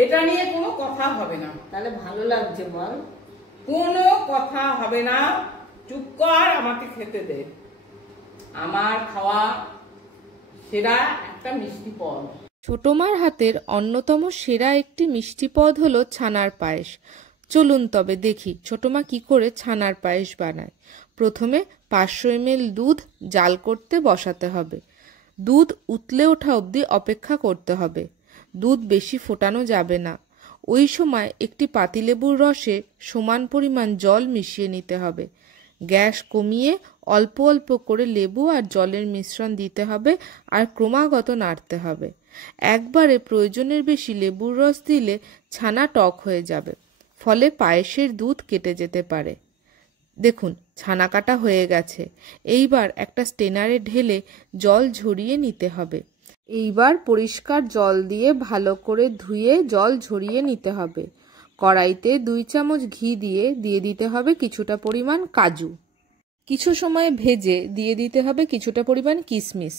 এটা নিয়ে কোনো কথা হবে না। তাহলে ভালো লাগছে বল। কোনো কথা হবে না, চুপ কর, আমাকে খেতে দে। আমার খাওয়া সেরা একটা মিষ্টি পদ। ছোটমার হাতের অন্যতম সেরা একটি মিষ্টি পদ হলো ছানার পায়েস। চলুন তবে দেখি ছোটমা কি করে ছানার পায়েস বানায়। প্রথমে 500 ml দুধ জাল করতে বসাতে হবে। দুধ উতলে ওঠা অবধি অপেক্ষা করতে হবে। দুধ বেশি ফোটানো যাবে না। ওই সময় একটি পাতিলেবুর রসে সমান পরিমাণ জল মিশিয়ে নিতে হবে। গ্যাস কমিয়ে অল্প অল্প করে লেবু আর জলের মিশ্রণ দিতে হবে আর ক্রমাগত নাড়তে হবে। একবারে প্রয়োজনের বেশি লেবুর রস দিলে ছানা টক হয়ে যাবে, ফলে পায়েসের দুধ কেটে যেতে পারে। দেখুন ছানা কাটা হয়ে গেছে। এইবার একটা স্টেনারে ঢেলে জল ঝরিয়ে নিতে হবে। এইবার পরিষ্কার জল দিয়ে ভালো করে ধুয়ে জল ঝরিয়ে নিতে হবে। কড়াইতে 2 চামচ ঘি দিয়ে দিতে হবে কিছুটা পরিমাণ কাজু। কিছু সময় ভেজে দিয়ে দিতে হবে কিছুটা পরিমাণ কিশমিশ।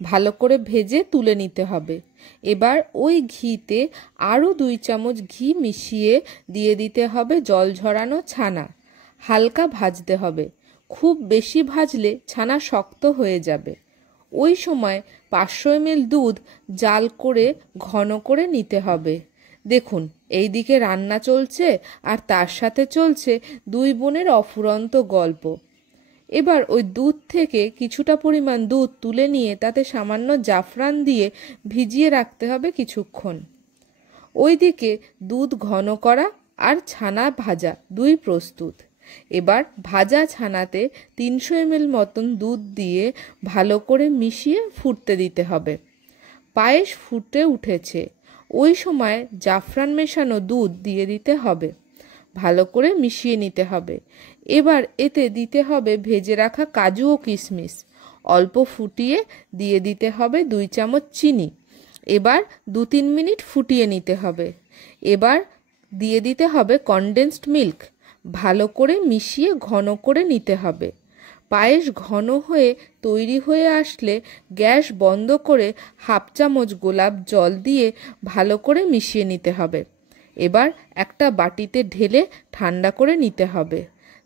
ভালো করে ভেজে তুলে নিতে হবে। এবার ওই ঘিতে আরও 2 চামচ ঘি মিশিয়ে দিয়ে দিতে হবে জল ঝরানো ছানা। হালকা ভাজতে হবে, খুব বেশি ভাজলে ছানা শক্ত হয়ে যাবে। ওই সময় 500 ml দুধ জাল করে ঘন করে নিতে হবে। দেখুন এইদিকে রান্না চলছে আর তার সাথে চলছে 2 বোনের অফুরন্ত গল্প। এবার ওই দুধ থেকে কিছুটা পরিমাণ দুধ তুলে নিয়ে তাতে সামান্য জাফরান দিয়ে ভিজিয়ে রাখতে হবে কিছুক্ষণ। ওইদিকে দুধ ঘন করা আর ছানা ভাজা 2 প্রস্তুত। এবার ভাজা ছানাতে 300 ml মতন দুধ দিয়ে ভালো করে মিশিয়ে ফুটতে দিতে হবে। পায়েস ফুটে উঠেছে, ওই সময় জাফরান মেশানো দুধ দিয়ে দিতে হবে। ভালো করে মিশিয়ে নিতে হবে। এবার এতে দিতে হবে ভেজে রাখা কাজু ও কিশমিশ। অল্প ফুটিয়ে দিয়ে দিতে হবে 2 চামচ চিনি। এবার 2-3 মিনিট ফুটিয়ে নিতে হবে। এবার দিয়ে দিতে হবে কনডেন্সড মিল্ক। ভালো করে মিশিয়ে ঘন করে নিতে হবে। পায়েস ঘন হয়ে তৈরি হয়ে আসলে গ্যাস বন্ধ করে 1/2 চামচ গোলাপ জল দিয়ে ভালো করে মিশিয়ে নিতে হবে। এবার একটা বাটিতে ঢেলে ঠান্ডা করে নিতে হবে।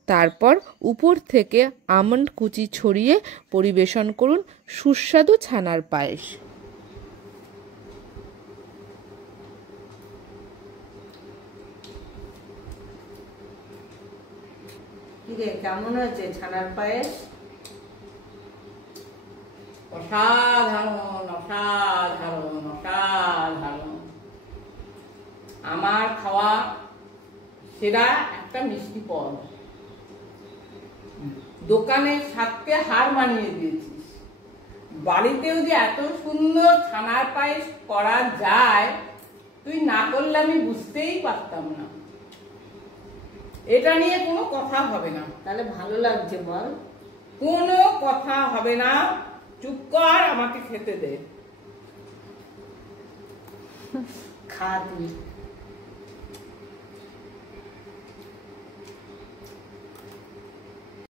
তারপর উপর থেকে আমন্ড কুচি ছড়িয়ে পরিবেশন করুন সুস্বাদু ছানার পায়েস। কেমন হয়েছে ছানার পায়েস? অসাধারণ, অসাধারণ, অসাধারণ। আমার খাওয়া সেরা একটা মিষ্টি পদ। দোকানের স্বাদকে হার মানিয়ে দিয়েছিস। বাড়িতেও যে এত সুন্দর ছানার পায়েস করা যায় তুই না করলে আমি বুঝতেই পারতাম না। এটা নিয়ে কোনো কথা হবে না। তাহলে ভালো লাগছে বল। কোনো কথা হবে না, চুপ কর, আমাকে খেতে দে। খা তুই।